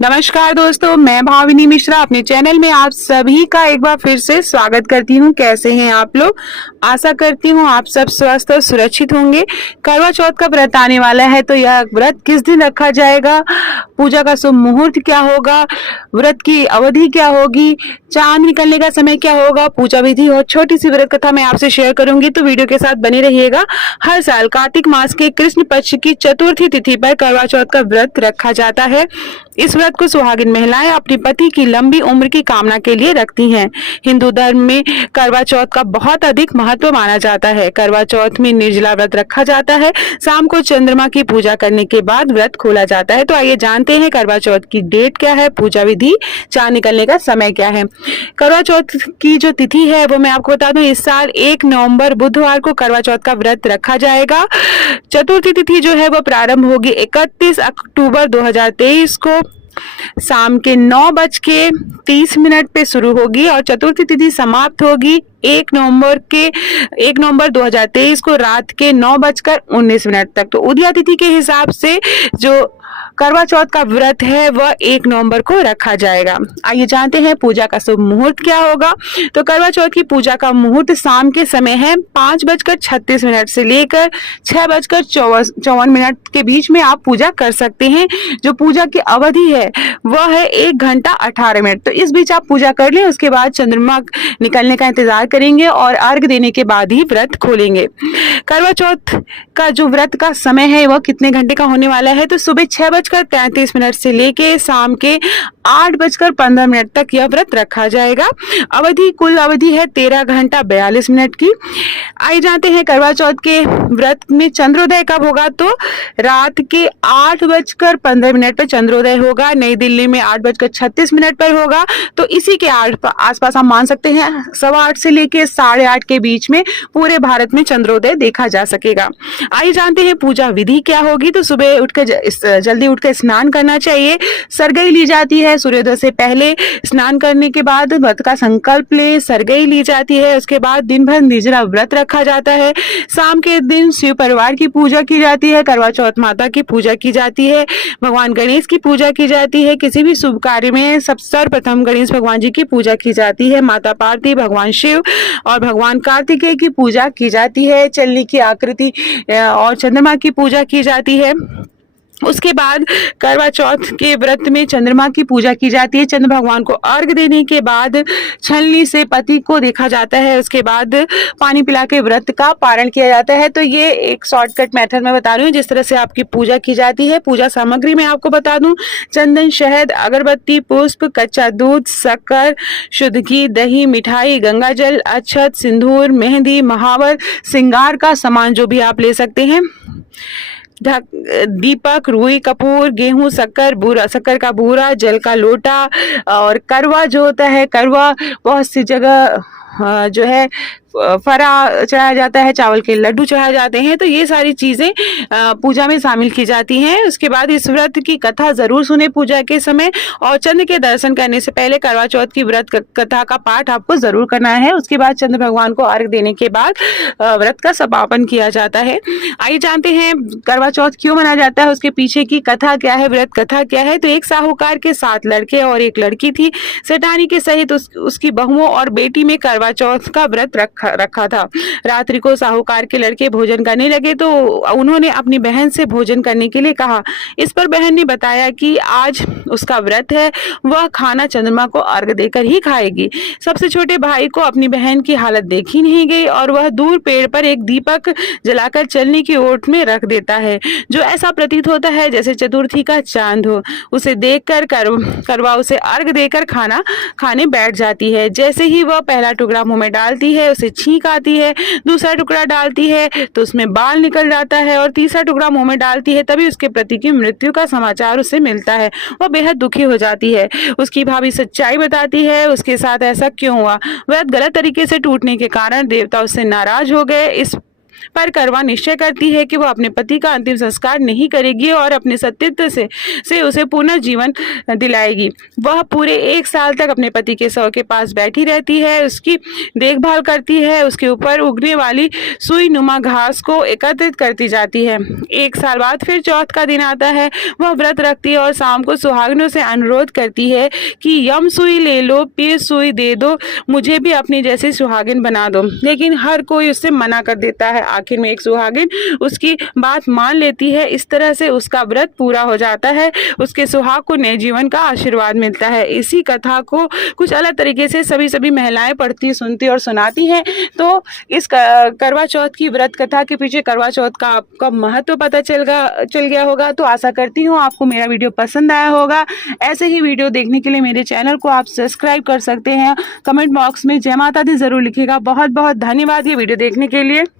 नमस्कार दोस्तों, मैं भाविनी मिश्रा अपने चैनल में आप सभी का एक बार फिर से स्वागत करती हूँ। कैसे हैं आप लोग? आशा करती हूँ आप सब स्वस्थ और सुरक्षित होंगे। करवा चौथ का व्रत आने वाला है, तो यह व्रत किस दिन रखा जाएगा, पूजा का शुभ मुहूर्त क्या होगा, व्रत की अवधि क्या होगी, चांद निकलने का समय क्या होगा, पूजा विधि और छोटी सी व्रत कथा मैं आपसे शेयर करूंगी, तो वीडियो के साथ बने रहिएगा। हर साल कार्तिक मास के कृष्ण पक्ष की चतुर्थी तिथि पर करवा चौथ का व्रत रखा जाता है। इस व्रत को सुहागिन महिलाएं अपने पति की लंबी उम्र की कामना के लिए रखती हैं। हिंदू धर्म में करवा चौथ का बहुत अधिक महत्व माना जाता है। करवा चौथ में निर्जला व्रत रखा जाता है। शाम को चंद्रमा की पूजा करने के बाद व्रत खोला जाता है। तो आइए जानते हैं करवा चौथ की डेट क्या है, पूजा विधि, चांद निकलने का समय क्या है। करवा चौथ की जो तिथि है वो मैं आपको बता दूं, इस साल 1 नवंबर बुधवार को करवा चौथ का व्रत रखा जाएगा। चतुर्थी तिथि जो है वो प्रारंभ होगी 31 अक्टूबर 2023 को शाम के 9:30 पे शुरू होगी और चतुर्थी तिथि समाप्त होगी 1 नवंबर 2023 को रात के 9:19 तक। तो उदया तिथि के हिसाब से जो करवा चौथ का व्रत है वह 1 नवंबर को रखा जाएगा। आइए जानते हैं पूजा का शुभ मुहूर्त क्या होगा। तो करवा चौथ की पूजा का मुहूर्त शाम के समय है 5:36 से लेकर 6:54 के बीच में आप पूजा कर सकते हैं। जो पूजा की अवधि है वह है 1 घंटा 18 मिनट। तो इस बीच आप पूजा कर लें, उसके बाद चंद्रमा निकलने का इंतजार करेंगे और अर्घ देने के बाद ही व्रत खोलेंगे। करवा चौथ का जो व्रत का समय है वह कितने घंटे का होने वाला है, तो सुबह 6:33 से लेके शाम के 8:15 तक यह व्रत रखा जाएगा। कुल अवधि है 13 घंटा 42 मिनट की। आइए जानते हैं करवा चौथ के व्रत में चंद्रोदय कब होगा। तो रात के 8:15 पर चंद्रोदय होगा। नई दिल्ली में 8:36 पर होगा। तो इसी के आसपास आप मान सकते हैं 8:15 से लेके 8:30 के बीच में पूरे भारत में चंद्रोदय देखा जा सकेगा। आइए जानते हैं पूजा विधि क्या होगी। तो सुबह उठकर जल्दी उठकर स्नान करना चाहिए। सरगई ली जाती है। सूर्योदय से पहले स्नान करने के बाद व्रत का संकल्प ले सरगई ली जाती है। उसके बाद दिन भर निर्जला व्रत रखा जाता है। शाम के दिन शिव परिवार की पूजा की जाती है। करवा चौथ माता की पूजा की जाती है। भगवान गणेश की पूजा की जाती है। किसी भी शुभ कार्य में सर्वप्रथम गणेश भगवान जी की पूजा की जाती है। माता पार्वती, भगवान शिव और भगवान कार्तिकेय की पूजा की जाती है। चलनी की आकृति और चंद्रमा की पूजा की जाती है। उसके बाद करवा चौथ के व्रत में चंद्रमा की पूजा की जाती है। चंद्र भगवान को अर्घ देने के बाद छलनी से पति को देखा जाता है। उसके बाद पानी पिला के व्रत का पारण किया जाता है। तो ये एक शॉर्टकट मेथड मैं बता रही हूँ जिस तरह से आपकी पूजा की जाती है। पूजा सामग्री मैं आपको बता दूं, चंदन, शहद, अगरबत्ती, पुष्प, कच्चा दूध, शक्कर, शुद्ध घी, दही, मिठाई, गंगा जल, अक्षत, सिंदूर, मेहंदी, महावर, श्रृंगार का सामान जो भी आप ले सकते हैं, दीपक, रुई, कपूर, गेहूं, शक्कर का बूरा, जल का लोटा और करवा जो होता है, करवा बहुत सी जगह जो है फरा चढ़ाया जाता है, चावल के लड्डू चढ़ाए जाते हैं। तो ये सारी चीजें पूजा में शामिल की जाती हैं। उसके बाद इस व्रत की कथा जरूर सुने पूजा के समय, और चंद्र के दर्शन करने से पहले करवा चौथ की व्रत कथा का पाठ आपको जरूर करना है। उसके बाद चंद्र भगवान को अर्घ देने के बाद व्रत का समापन किया जाता है। आइए जानते हैं करवा चौथ क्यों मनाया जाता है, उसके पीछे की कथा क्या है, व्रत कथा क्या है। तो एक साहूकार के 7 लड़के और एक लड़की थी। सेठानी के सहित उसकी बहुओं और बेटी में करवा चौथ का व्रत रखा था। रात्रि को साहूकार के लड़के भोजन करने लगे तो उन्होंने अपनी बहन से भोजन करने के लिए कहा। इस पर बहन ने बताया कि आज उसका व्रत है, वह खाना चंद्रमा को अर्घ देकर ही खाएगी। सबसे छोटे भाई को अपनी बहन की हालत देखी नहीं गई और वह दूर पेड़ पर एक दीपक जलाकर चलनी की ओट में रख देता है, जो ऐसा प्रतीत होता है जैसे चतुर्थी का चांद हो। उसे देखकर करवा उसे अर्घ देकर खाना खाने बैठ जाती है। जैसे ही वह पहला टुकड़ा मुंह में डालती है उसे छींक आती है। दूसरा टुकड़ा डालती है तो उसमें बाल निकल जाता है और तीसरा टुकड़ा मुंह में डालती है तभी उसके पति की मृत्यु का समाचार उसे मिलता है। वह बेहद दुखी हो जाती है। उसकी भाभी सच्चाई बताती है उसके साथ ऐसा क्यों हुआ। व्रत गलत तरीके से टूटने के कारण देवता उससे नाराज हो गए। इस पर करवा निश्चय करती है कि वो अपने पति का अंतिम संस्कार नहीं करेगी और अपने सतीत्व से उसे पुनर्जीवन दिलाएगी। वह पूरे 1 साल तक अपने पति के शव के पास बैठी रहती है, उसकी देखभाल करती है, उसके ऊपर उगने वाली सुई नुमा घास को एकत्रित करती जाती है। 1 साल बाद फिर चौथ का दिन आता है। वह व्रत रखती है और शाम को सुहागिनों से अनुरोध करती है कि यम सुई ले लो, पीर सुई दे दो, मुझे भी अपनी जैसी सुहागिन बना दो। लेकिन हर कोई उससे मना कर देता है। आखिर में एक सुहागिन उसकी बात मान लेती है। इस तरह से उसका व्रत पूरा हो जाता है, उसके सुहाग को नए जीवन का आशीर्वाद मिलता है। इसी कथा को कुछ अलग तरीके से सभी महिलाएं पढ़ती, सुनती और सुनाती हैं। तो इस करवा चौथ की व्रत कथा के पीछे करवा चौथ का आपका महत्व पता चल गया होगा। तो आशा करती हूँ आपको मेरा वीडियो पसंद आया होगा। ऐसे ही वीडियो देखने के लिए मेरे चैनल को आप सब्सक्राइब कर सकते हैं। कमेंट बॉक्स में जय माता दी जरूर लिखिएगा। बहुत बहुत धन्यवाद ये वीडियो देखने के लिए।